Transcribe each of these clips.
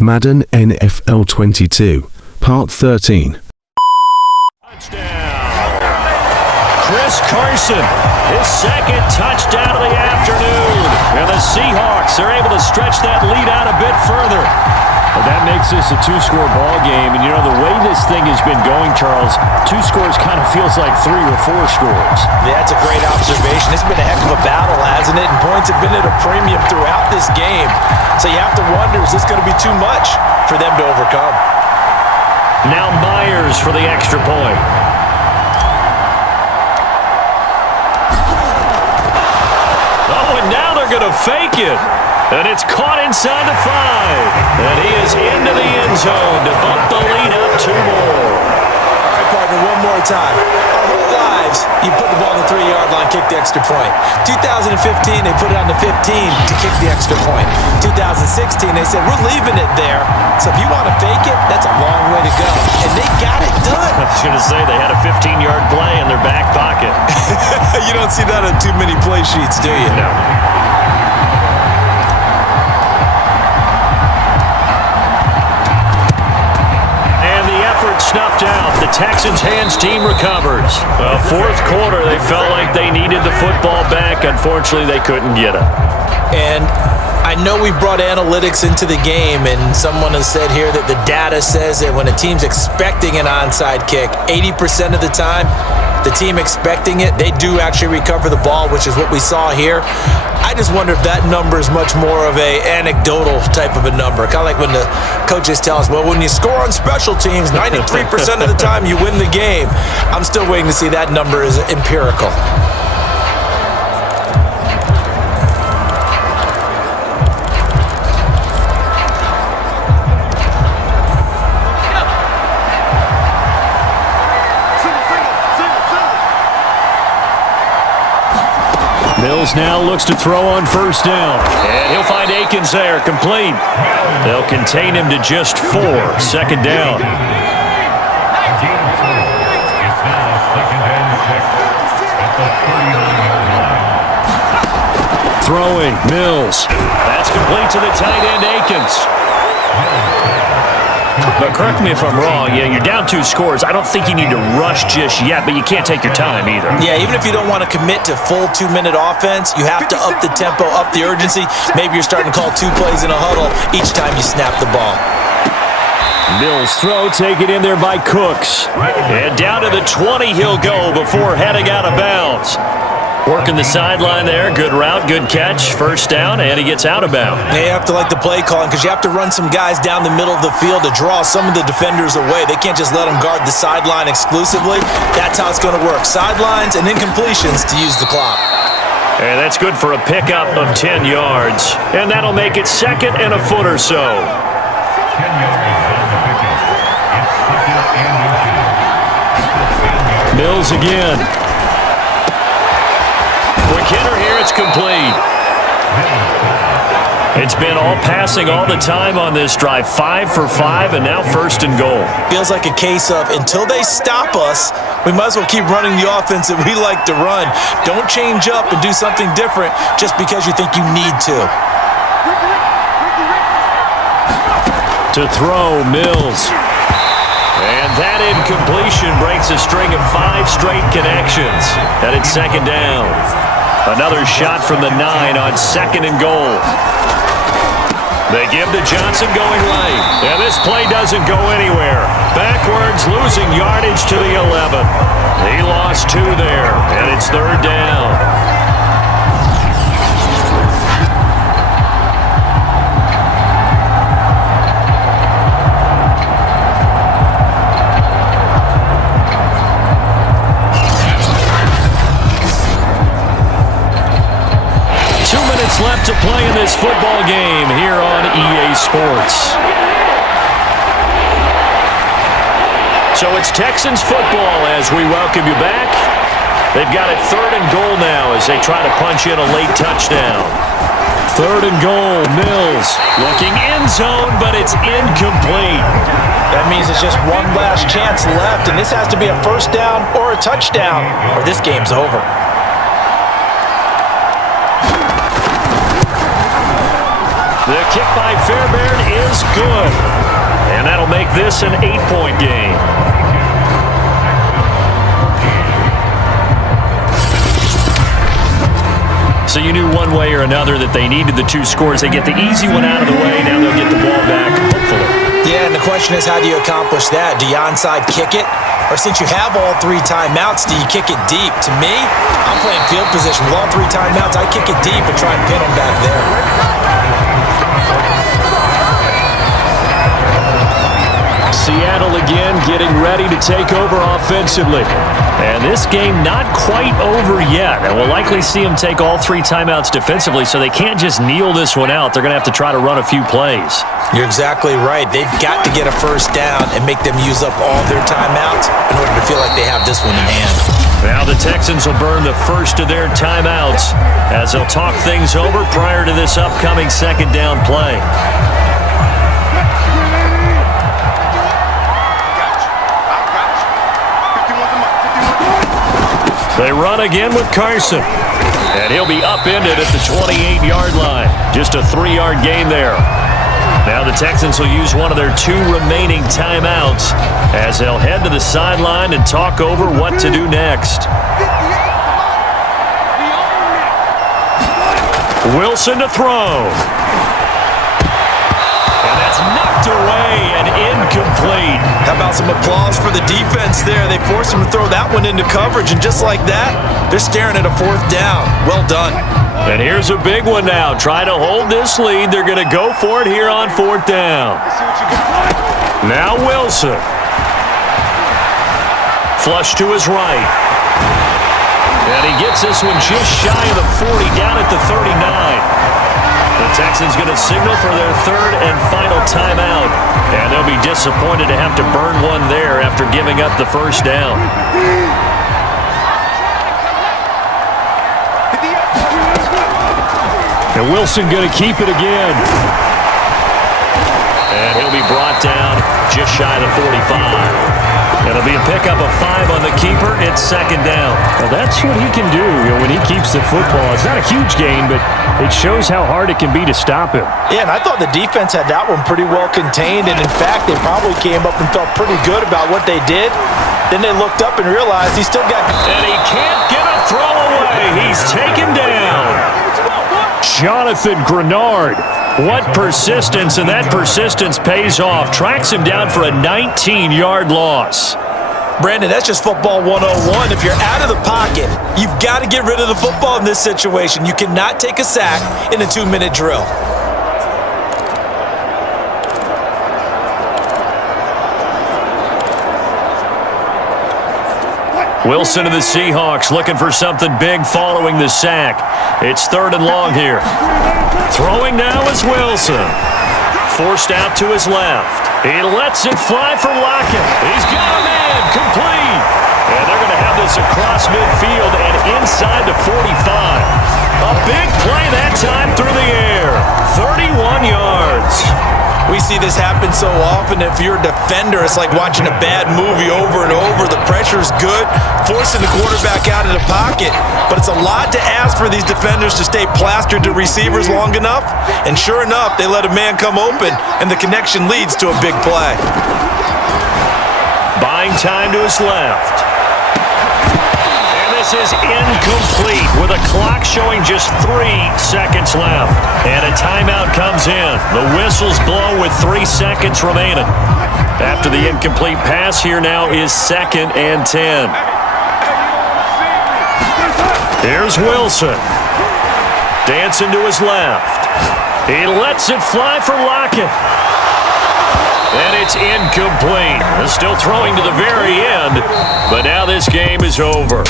Madden NFL 22, Part 13. Touchdown. Chris Carson, his second touchdown of the afternoon. And the Seahawks are able to stretch that lead out a bit further. Well, that makes this a two-score ball game. And, you know, the way this thing has been going, Charles, 2 scores kind of feels like 3 or 4 scores. Yeah, that's a great observation. It's been a heck of a battle, hasn't it? And points have been at a premium throughout this game. So you have to wonder, is this going to be too much for them to overcome? Now Myers for the extra point. Oh, and now they're going to fake it. And it's caught inside the 5. And he is into the end zone to bump the lead up 2 more. All right, partner, one more time. Our whole lives, you put the ball on the 3-yard line, kick the extra point. 2015, they put it on the 15 to kick the extra point. 2016, they said, we're leaving it there. So if you want to fake it, that's a long way to go. And they got it done. I was going to say, they had a 15-yard play in their back pocket. You don't see that on too many play sheets, do you? No. Snuffed out. The Texans' hands team recovers. Fourth quarter, they felt like they needed the football back. Unfortunately, they couldn't get it. And I know we brought analytics into the game, and someone has said here that the data says that when a team's expecting an onside kick, 80% of the time, the team expecting it, they do actually recover the ball, which is what we saw here. I just wonder if that number is much more of a anecdotal type of a number. Kind of like when the coaches tell us, well, when you score on special teams, 93% of the time you win the game. I'm still waiting to see that number is empirical. Mills now looks to throw on first down. And he'll find Akins there, complete. They'll contain him to just 4. Second down. Throwing, Mills. That's complete to the tight end, Akins. But correct me if I'm wrong, yeah, you're down 2 scores. I don't think you need to rush just yet, but you can't take your time either. Yeah, even if you don't want to commit to full 2-minute offense, you have to up the tempo, up the urgency. Maybe you're starting to call 2 plays in a huddle each time you snap the ball. Mills throw taken in there by Cooks. And down to the 20 he'll go before heading out of bounds. Working the sideline there. Good route, good catch. First down, and he gets out of bounds. Yeah, you have to like the play calling because you have to run some guys down the middle of the field to draw some of the defenders away. They can't just let them guard the sideline exclusively. That's how it's going to work. Sidelines and then completions to use the clock. And that's good for a pickup of 10 yards. And that'll make it 2nd and a foot or so. Mills again. Quick hitter here, it's complete. It's been all passing all the time on this drive. 5 for 5, and now 1st and goal. Feels like a case of until they stop us, we might as well keep running the offense that we like to run. Don't change up and do something different just because you think you need to. To throw, Mills. And that incompletion breaks a string of 5 straight connections. And it's 2nd down. Another shot from the 9 on 2nd and goal. They give to Johnson going right. And this play doesn't go anywhere. Backwards, losing yardage to the 11. He lost 2 there, and it's 3rd down. Left to play in this football game here on EA Sports. So it's Texans football as we welcome you back. They've got it 3rd and goal now as they try to punch in a late touchdown. 3rd and goal, Mills looking end zone, but it's incomplete. That means it's just one last chance left, and this has to be a first down or a touchdown, or this game's over. The kick by Fairbairn is good. make this an 8-point game. So you knew one way or another that they needed the 2 scores. They get the easy one out of the way. Now they'll get the ball back, hopefully. Yeah, and the question is, how do you accomplish that? Do you onside kick it? Or since you have all 3 timeouts, do you kick it deep? To me, I'm playing field position. With all 3 timeouts, I kick it deep and try and pin them back there. Seattle again getting ready to take over offensively. And this game not quite over yet. And we'll likely see them take all 3 timeouts defensively, so they can't just kneel this one out. They're going to have to try to run a few plays. You're exactly right. They've got to get a first down and make them use up all their timeouts in order to feel like they have this one in hand. Now the Texans will burn the first of their timeouts as they'll talk things over prior to this upcoming second down play. They run again with Carson. And he'll be upended at the 28-yard line. Just a 3-yard gain there. Now the Texans will use one of their 2 remaining timeouts as they'll head to the sideline and talk over what to do next. Wilson to throw. And that's knocked away and incomplete. How about some applause for the defense there? They forced him to throw that one into coverage, and just like that, they're staring at a 4th down. Well done. And here's a big one now. Try to hold this lead. They're going to go for it here on 4th down. Now Wilson. Flush to his right. And he gets this one just shy of the 40, down at the 39. The Texans going to signal for their 3rd and final timeout. And they'll be disappointed to have to burn one there after giving up the first down. And Wilson going to keep it again. And he'll be brought down just shy of the 45. It'll be a pickup of 5 on the keeper. It's second down. Well, that's what he can do when he keeps the football. It's not a huge gain, but it shows how hard it can be to stop him. Yeah, and I thought the defense had that one pretty well contained, and in fact, they probably came up and felt pretty good about what they did. Then they looked up and realized he still got... And he can't get a throw away. He's taken down. Jonathan Grenard. What persistence, and that persistence pays off. Tracks him down for a 19-yard loss. Brandon, that's just football 101. If you're out of the pocket, you've got to get rid of the football in this situation. You cannot take a sack in a 2-minute drill. Wilson of the Seahawks looking for something big following the sack. It's 3rd and long here. Throwing now is Wilson. Forced out to his left. He lets it fly for Lockett. He's got a man, complete. And they're going to have this across midfield and inside the 45. A big play that time through the air. 31 yards. We see this happen so often. If you're a defender, it's like watching a bad movie over and over. The pressure's good, forcing the quarterback out of the pocket. But it's a lot to ask for these defenders to stay plastered to receivers long enough. And sure enough, they let a man come open, and the connection leads to a big play. Buying time to his left. This is incomplete with a clock showing just 3 seconds left. And a timeout comes in. The whistles blow with 3 seconds remaining. After the incomplete pass, here now is 2nd and 10. Here's Wilson. Dancing to his left. He lets it fly for Lockett. And it's incomplete. They're still throwing to the very end. But now this game is over.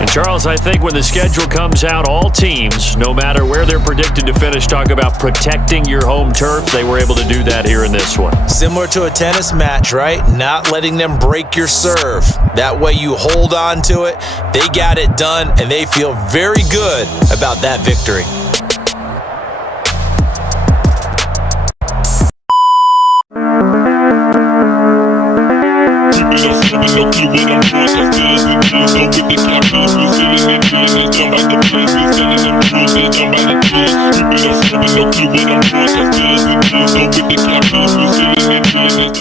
And, Charles, I think when the schedule comes out, all teams, no matter where they're predicted to finish, talk about protecting your home turf. They were able to do that here in this one. Similar to a tennis match, right? Not letting them break your serve. That way you hold on to it. They got it done, and they feel very good about that victory. No clue what I'm doing, so still we go with the clock. We sitting in business, jump out the place. We selling them jewels, they jump out the trees. We be no clue what I'm doing, so still we go with the clock. We sitting in business. chillin' this